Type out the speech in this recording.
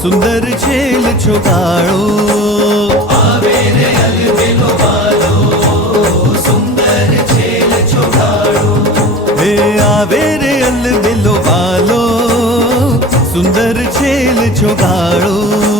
સુંદર છેલ છોગાળો આવે રે અલબેલો વાલો સુંદર છેલ છોગાળો હે આવે રે અલબેલો વાલો સુંદર છેલ છોગાળો